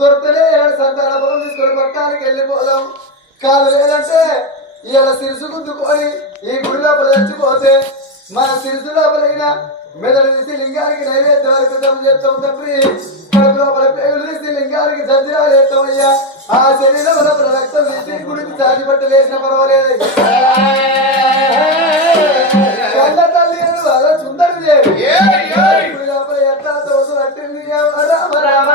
దొరికితే 7 సంతాన పొలం తీసుకొని పట్టానికి వెళ్ళిపోదాం. కాదు లేదంటే ఇలా సిరుసు గుద్దుకొని ఈ గుడి లోపల చచ్చిపోతే మన సిరుసు లోపలైనా మెదడు తీసి లింగానికి నైవేద్యం అర్పితం చేస్తాం తండ్రి. కడుపు లోపల పేగులు తీసి లింగానికి జంజిరాలు చేస్తామయ్యా. ఆ శరీరం లోపల రక్తం తీసి గుడికి చాటి పట్టు వేసిన పర్వాలేదు. కళ్ళ తల్లి అలా సుందరి దేవి గుడి లోపల ఎట్లా తోడు అట్టింది రామ రామ